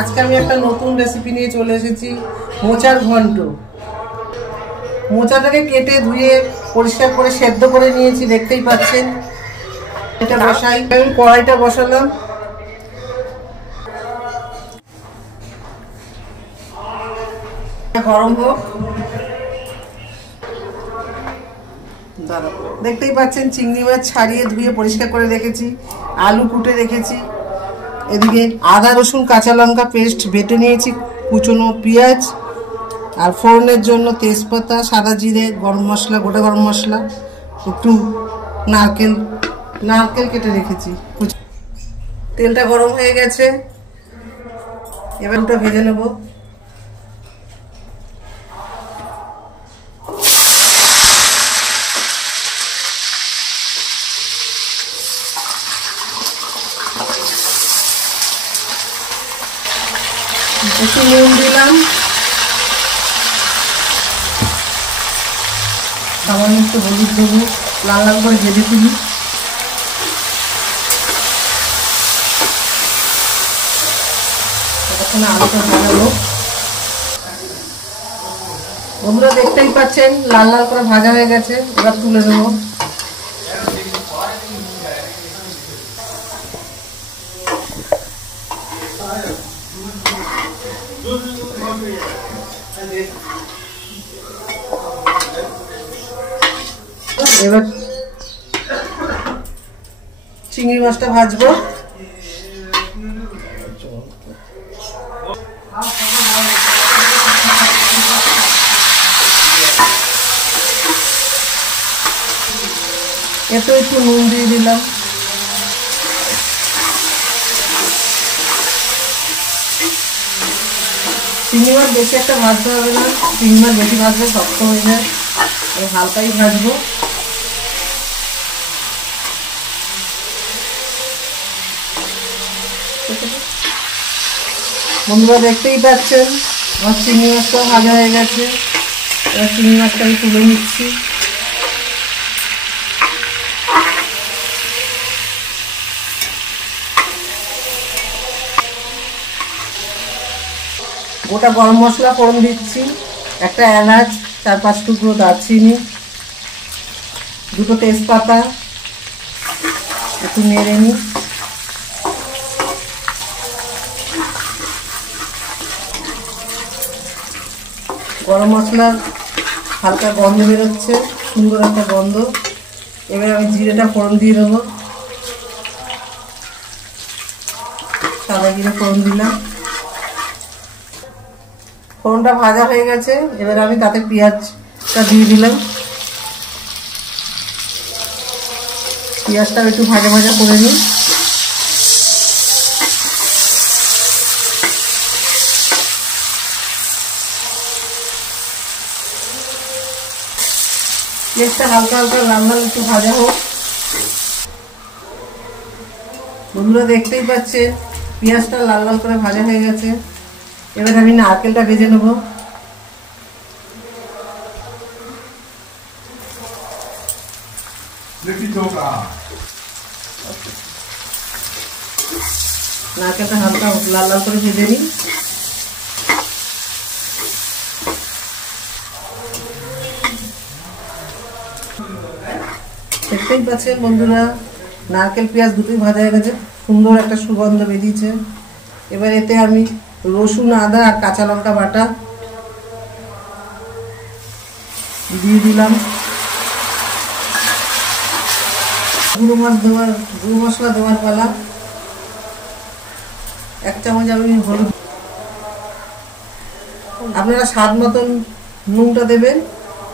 আজকে আমি একটা নতুন রেসিপি নিয়ে চলে এসেছি, মোচার ঘন্ট। মোচাটাকে কেটে ধুয়ে পরিষ্কার করে সেদ্ধ করে নিয়েছি, দেখতেই পাচ্ছেন। এটা বসাই, আমি কড়াইটা বসালাম। গরম হোক। দেখতেই পাচ্ছেন চিংড়ি মাছ ছাড়িয়ে ধুয়ে পরিষ্কার করে রেখেছি, আলু কুটে রেখেছি। এদিকে আদা রসুন কাঁচা লঙ্কা পেস্ট বেটে নিয়েছি, কুচনো পেঁয়াজ, আর ফোড়নের জন্য তেজপাতা, সাদা জিরে, গরম মশলা, গোটা গরম মশলা, একটু নারকেল কেটে রেখেছি। তেলটা গরম হয়ে গেছে, এবার ওটা ভেজে নেব। একটু নুন দিলাম, সামান্য একটু হলুদ দেবো, লাল লাল করে ভেজে তুলি। ততক্ষণে আলুটা ভাজাবো। বন্ধুরা দেখতেই পাচ্ছেন লাল লাল করে ভাজা হয়ে গেছে, এবার তুলে দেবো। এবার চিংড়ি মাছটা ভাজবো। এতে একটু নুন দিয়ে দিলাম। চিংড়ি মাছ বেশি একটা ভাজতে হবে না, চিংড়ি মাছ বেশি ভাজলে শক্ত হয়ে যায়, হালকাই ভাজবো। বন্ধুরা দেখতেই পাচ্ছেন আমার চিংড়ি মাছটাও ভাজা হয়ে গেছে। এবার চিংড়ি মাছটা আমি তুলে নিচ্ছি। গোটা গরম মশলা ফোড়ন দিচ্ছি, একটা এলাচ, 4-5 টুকরো দারচিনি, দুটো তেজপাতা, একটু নেড়ে নিই। গরম মশলার হালকা গন্ধ বেরোচ্ছে, সুন্দর একটা গন্ধ। এবার আমি জিরেটা ফোড়ন দিয়ে দেবো, সাদা জিরে ফোড়ন দিলাম। ফোড়নটা ভাজা হয়ে গেছে, এবার আমি তাতে পেঁয়াজটা দিয়ে দিলাম। পেঁয়াজটা একটু ভাজা ভাজা করে নিই। পেঁয়াজটা হালকা হালকা লাল লাল একটু ভাজা হোক। বন্ধুরা দেখতেই পাচ্ছেন পেঁয়াজটা লাল লাল করে ভাজা হয়ে গেছে। এবার আমি নারকেলটা ভেজে নেব। নারকেলটা হালকা লাল লাল করে ভেজে নিই। দেখতেই পাচ্ছেন বন্ধুরা নারকেল পেঁয়াজ দুটোই ভাজা হয়ে গেছে, সুন্দর একটা সুগন্ধ বেরিয়েছে। এবার এতে আমি রসুন, আদা আর কাঁচা লঙ্কা বাটা দিয়ে দিলাম। গুঁড়ো মশলা দেওয়ার পালা। 1 চামচ আমি হলুদ, আপনারা স্বাদ মতন নুনটা দেবেন,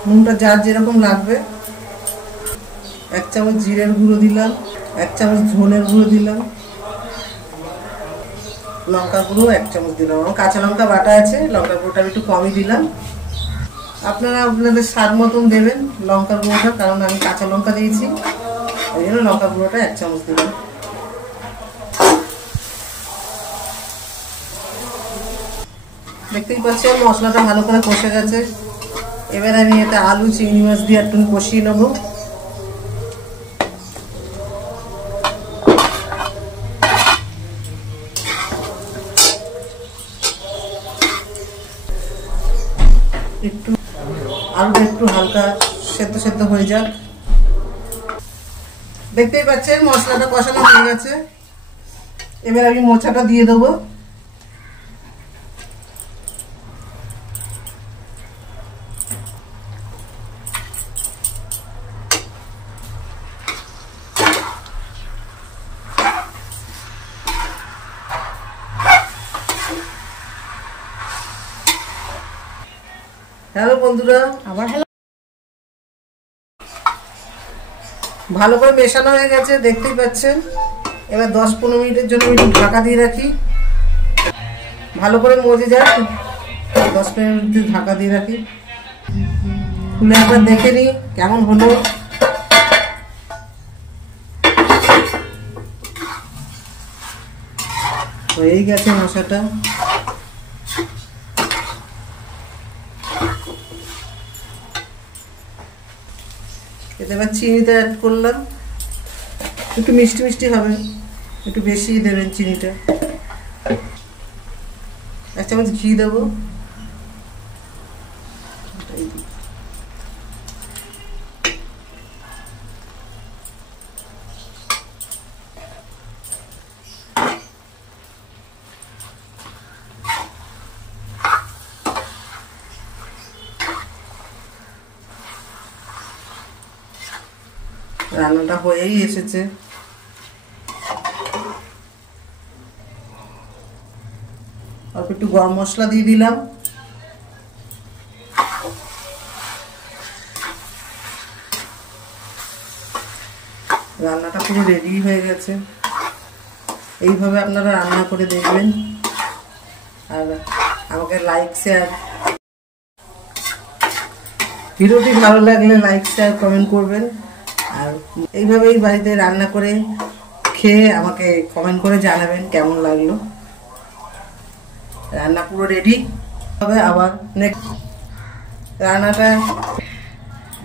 নুনটা যার যেরকম লাগবে। 1 চামচ জিরের গুঁড়ো দিলাম, 1 চামচ ধনের গুঁড়ো দিলাম, লঙ্কা গুঁড়ো 1 চামচ দিলাম। আমার কাঁচা লঙ্কা বাটা আছে, লঙ্কা গুঁড়োটা আমি একটু কমই দিলাম। আপনারা আপনাদের স্বাদ মতন দেবেন লঙ্কার গুঁড়োটা, কারণ আমি কাঁচা লঙ্কা দিয়েছি, ওই জন্য লঙ্কা গুঁড়োটা 1 চামচ দিলাম। দেখতেই পাচ্ছেন মশলাটা ভালো করে কষে গেছে। এবার আমি এটা আলু চিংড়ি মাছ দিয়ে একটু কষিয়ে নেবো। একটু আলুটা একটু হালকা সেদ্ধ সেদ্ধ হয়ে যাক। দেখতেই পাচ্ছেন মশলাটা কষানো হয়ে গেছে। এবার আমি মোচাটা দিয়ে দেবো। হ্যালো বন্ধুরা, আবার হ্যালো। ভালো করে মেশানো হয়ে গেছে, দেখতেই পাচ্ছেন। এবার 10-15 মিনিটের জন্য একটু ঢাকা দিয়ে রাখি, ভালো করে মজে যায়। 10-15 মিনিট ঢাকা দিয়ে রাখি। খুলে একবার দেখে নিই কেমন হলো। হয়েই গেছে মশাটা। এতে এবার চিনিটা অ্যাড করলাম, একটু মিষ্টি মিষ্টি হবে, একটু বেশি দেবেন চিনিটা। 1 চামচ ঘি দেবো। রান্নাটা হয়েই এসেছে। অল্প একটু গরম মশলা দিয়ে দিলাম। রান্নাটা পুরো রেডি হয়ে গেছে। এইভাবে আপনারা রান্না করে দেখবেন, আর আমাকে লাইক শেয়ার, ভিডিওটি ভালো লাগলে লাইক শেয়ার কমেন্ট করবেন। আর এইভাবেই বাড়িতে রান্না করে খেয়ে আমাকে কমেন্ট করে জানাবেন কেমন লাগলো। রান্না পুরো রেডি হবে। আবার নেক্সট রান্নাটা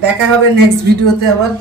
দেখা হবে নেক্সট ভিডিওতে আবার।